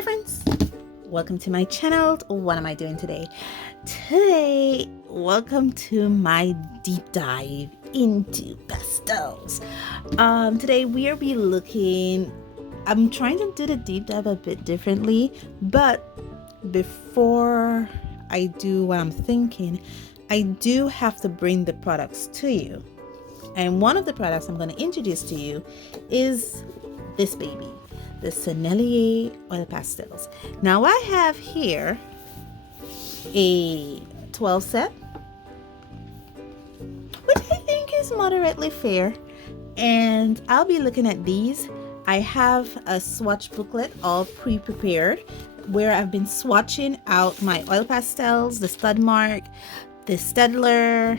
Hi friends, welcome to my channel. What am I doing today? Welcome to my deep dive into pastels. Today we'll be looking, I'm trying to do the deep dive a bit differently, but before I do what I'm thinking, I do have to bring the products to you. And one of the products I'm going to introduce to you is this baby, the Sennelier Oil Pastels. Now I have here a 12 set, which I think is moderately fair. And I'll be looking at these. I have a swatch booklet all pre-prepared where I've been swatching out my oil pastels, the Stud Mark, the Stedler,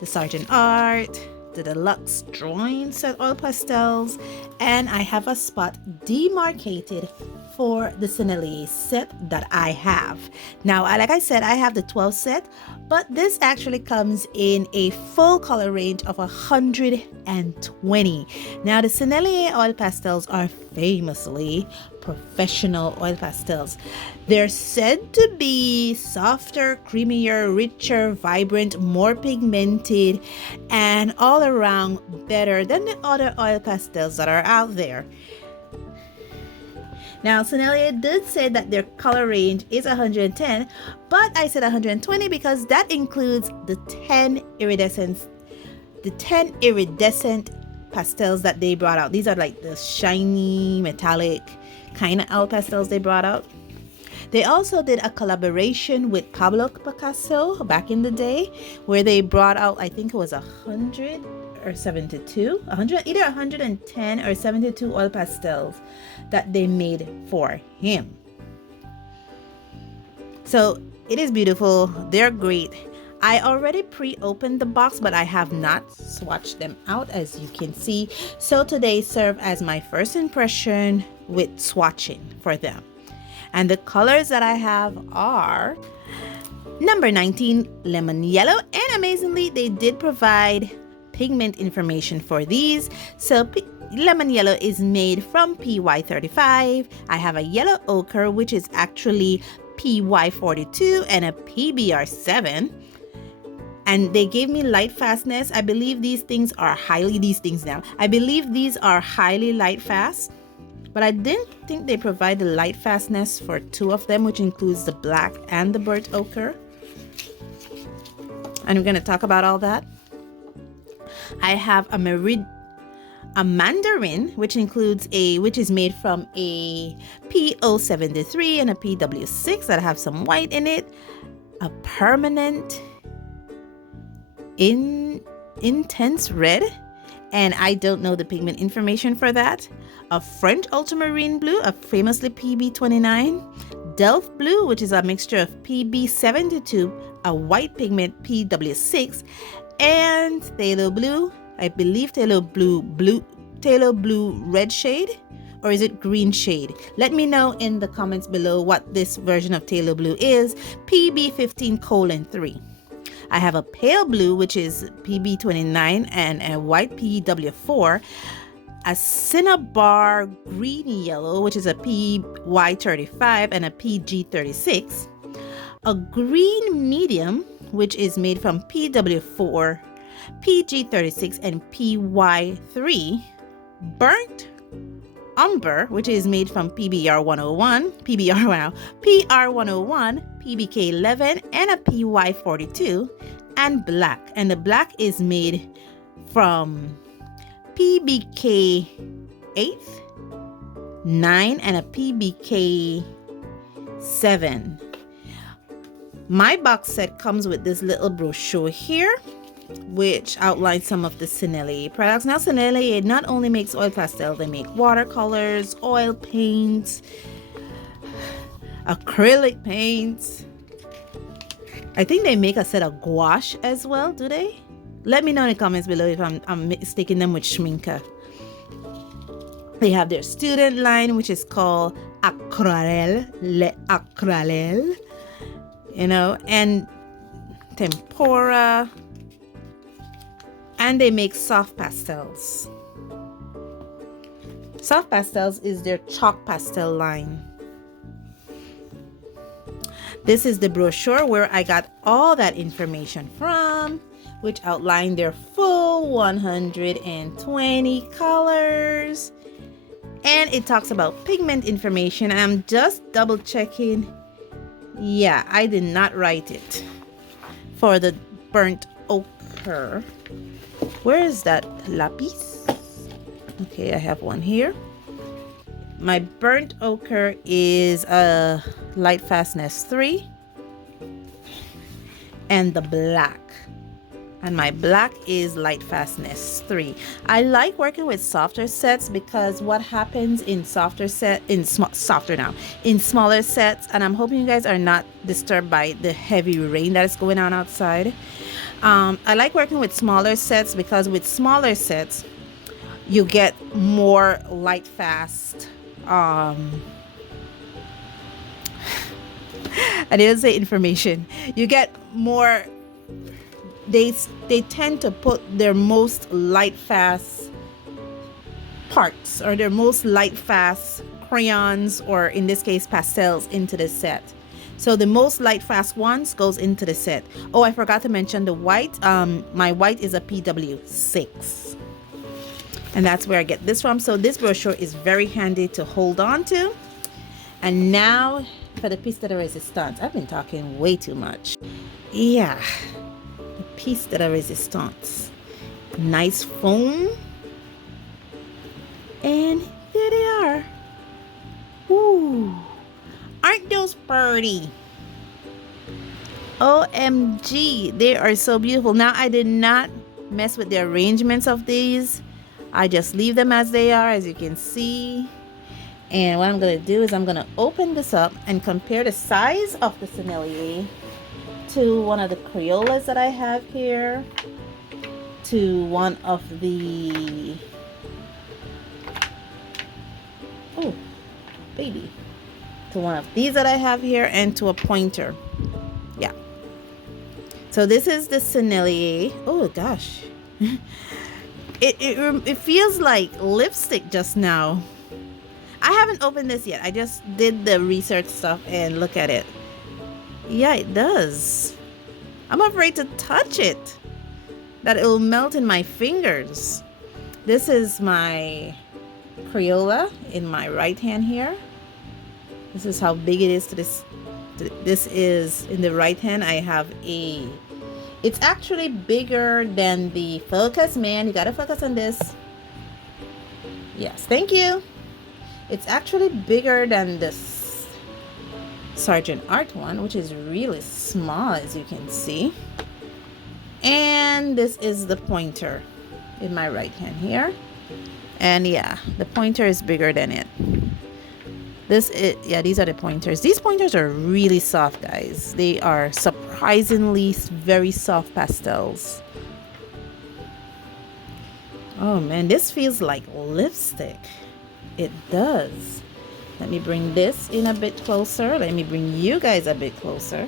the Sergeant Art, the Deluxe Drawing Set Oil Pastels, and I have a spot demarcated for the Sennelier set that I have. Now, like I said, I have the 12 set, but this actually comes in a full color range of 120. Now, the Sennelier Oil Pastels are famously professional oil pastels. They're said to be softer, creamier, richer, vibrant, more pigmented, and all around better than the other oil pastels that are out there. Now, Sennelier did say that their color range is 110, but I said 120 because that includes the 10 iridescent pastels that they brought out. These are like the shiny, metallic kind of oil pastels they brought out. They also did a collaboration with Pablo Picasso back in the day where they brought out, I think it was 100 or 72, either 110 or 72 oil pastels that they made for him. So it is beautiful. They're great. I already pre-opened the box, but I have not swatched them out, as you can see. So today serve as my first impression with swatching for them. And the colors that I have are number 19, lemon yellow. And amazingly, they did provide pigment information for these. So lemon yellow is made from PY35. I have a yellow ochre, which is actually PY42 and a PBR7. And they gave me light fastness. I believe these things are highly light fast. But I didn't think they provide the light fastness for two of them, which includes the black and the burnt ochre. And we're going to talk about all that. I have a mandarin, which is made from a PO73 and a PW6 that have some white in it. A permanent intense red, and I don't know the pigment information for that. A French ultramarine blue, a famously PB29, Delft blue, which is a mixture of PB72, a white pigment PW6, and phthalo blue. I believe phthalo blue red shade, or is it green shade? Let me know in the comments below what this version of phthalo blue is. PB15:3. I have a pale blue, which is PB29, and a white PW4, a cinnabar green yellow, which is a PY35 and a PG36, a green medium, which is made from PW4, PG36, and PY3, burnt umber, which is made from PR101, PBK11, and a PY42, and black. And the black is made from PBK 8th, 9, and a PBK 7. My box set comes with this little brochure here, which outlines some of the Sennelier products. Now, Sennelier not only makes oil pastels, they make watercolors, oil paints, acrylic paints. I think they make a set of gouache as well, do they? Let me know in the comments below if I'm mistaking them with Schminke. They have their student line, which is called Aquarelle, and Tempera. And they make soft pastels. Soft Pastels is their chalk pastel line. This is the brochure where I got all that information from, which outlined their full 120 colors. And it talks about pigment information. I'm just double checking. Yeah, I did not write it for the burnt ochre. Where is that lapis? Okay, I have one here. My burnt ochre is a light fastness 3 and the black. And my black is light fastness 3. I like working with softer sets because what happens in smaller sets, and I'm hoping you guys are not disturbed by the heavy rain that is going on outside. I like working with smaller sets because with smaller sets you get more light fast. I didn't say information. You get more. They tend to put their most light fast parts or their most light fast crayons, or in this case pastels, into the set. So the most light fast ones goes into the set. Oh, I forgot to mention the white. My white is a PW6, and that's where I get this from. So this brochure is very handy to hold on to. And now for the piece de la resistance. I've been talking way too much. Yeah, the piece de la resistance. Nice foam. And there they are. Ooh, aren't those pretty? OMG, they are so beautiful. Now I did not mess with the arrangements of these. I just leave them as they are, as you can see. And what I'm going to do is I'm going to open this up and compare the size of the Sennelier to one of the Crayolas that I have here, to one of the, oh baby, to one of these that I have here, and to a pointer. Yeah, so this is the Sennelier. Oh gosh, it feels like lipstick just now. I haven't opened this yet. I just did the research stuff and look at it. Yeah, it does. I'm afraid to touch it, that it will melt in my fingers. This is my Crayola in my right hand here. This is how big it is to this. This is in the right hand. I have a, it's actually bigger than the focus, man. You gotta focus on this. Yes, thank you. It's actually bigger than this Sergeant Art one, which is really small, as you can see. And this is the pointer in my right hand here. And yeah, the pointer is bigger than it. This is, yeah, these are the pointers. These pointers are really soft, guys. They are surprisingly very soft pastels. Oh man, this feels like lipstick. It does. Let me bring this in a bit closer. Let me bring you guys a bit closer.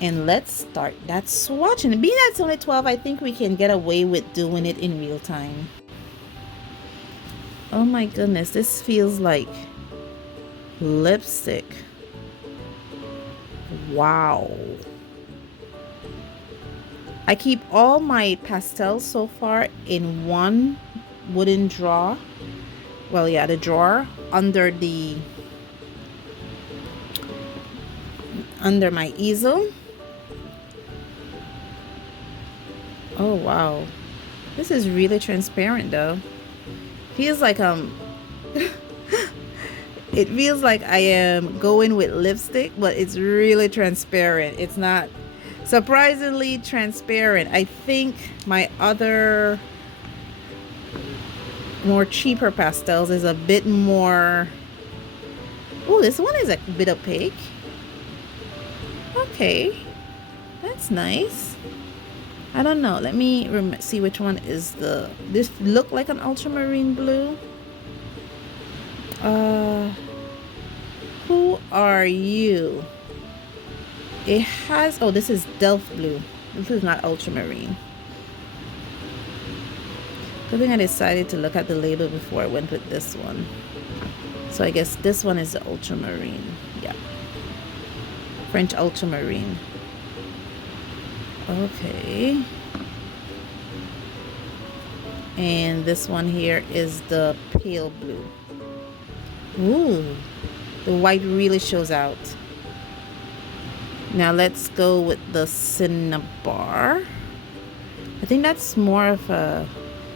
And let's start that swatch. And being that it's only 12, I think we can get away with doing it in real time. Oh my goodness, this feels like lipstick. Wow. I keep all my pastels so far in one wooden drawer. Well, yeah, the drawer under my easel. Oh wow, this is really transparent though. Feels like it feels like I am going with lipstick, but it's really transparent. It's not, surprisingly transparent. I think my other more cheaper pastels is a bit more. Oh, this one is a bit opaque. Okay, that's nice. I don't know, let me see which one is the, this look like an ultramarine blue. Who are you? It has, oh, this is Delft blue. This is not ultramarine. I think I decided to look at the label before I went with this one. So I guess this one is the ultramarine. Yeah. French ultramarine. Okay. And this one here is the pale blue. Ooh, the white really shows out. Now let's go with the cinnabar. I think that's more of a,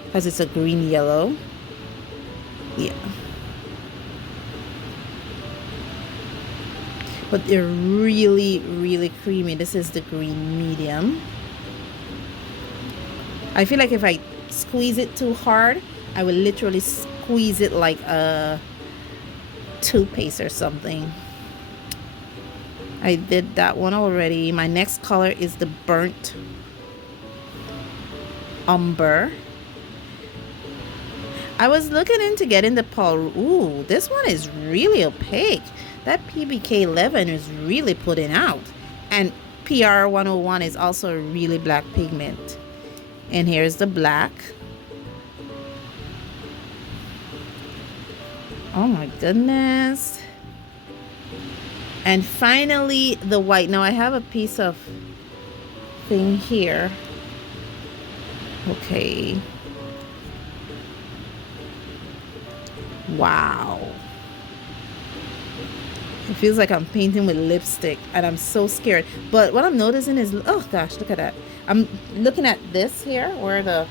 because it's a green yellow. Yeah. But they're really, really creamy. This is the green medium. I feel like if I squeeze it too hard, I will literally squeeze it like a toothpaste or something. I did that one already. My next color is the burnt umber. I was looking into getting the Paul. Ooh, this one is really opaque. That PBK 11 is really putting out. And PR 101 is also a really black pigment. And here's the black. Oh my goodness. And finally the white. Now I have a piece of thing here. Okay. Wow. It feels like I'm painting with lipstick and I'm so scared. But what I'm noticing is, oh gosh, look at that. I'm looking at this here where the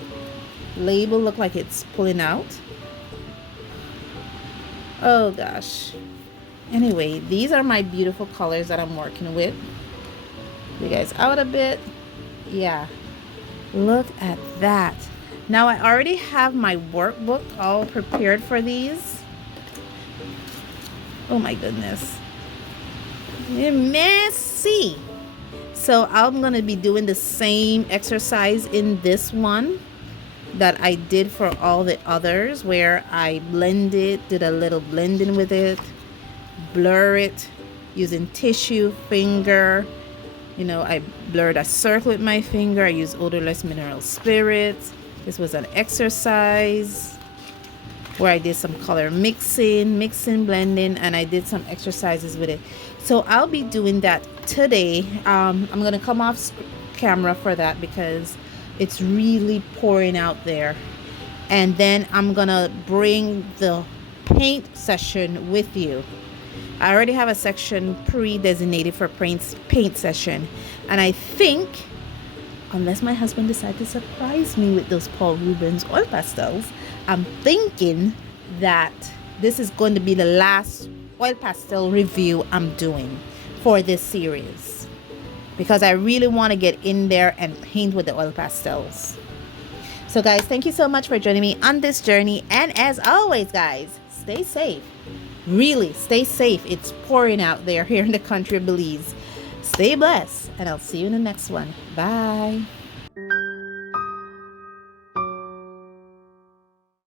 label look like it's pulling out. Oh gosh. Anyway, these are my beautiful colors that I'm working with. You guys out a bit. Yeah. Look at that. Now I already have my workbook all prepared for these. Oh my goodness. Messy. So I'm going to be doing the same exercise in this one that I did for all the others, where I blended, did a little blending with it, blur it using tissue, finger. You know, I blurred a circle with my finger. I used odorless mineral spirits. This was an exercise where I did some color mixing, blending, and I did some exercises with it. So I'll be doing that today. I'm gonna come off camera for that because it's really pouring out there. And then I'm gonna bring the paint session with you. I already have a section pre-designated for paint session, and I think, unless my husband decides to surprise me with those Paul Rubens oil pastels, I'm thinking that this is going to be the last oil pastel review I'm doing for this series, because I really want to get in there and paint with the oil pastels. So guys, thank you so much for joining me on this journey, and as always guys, stay safe. Really stay safe. It's pouring out there here in the country of Belize. Stay blessed, and I'll see you in the next one. Bye.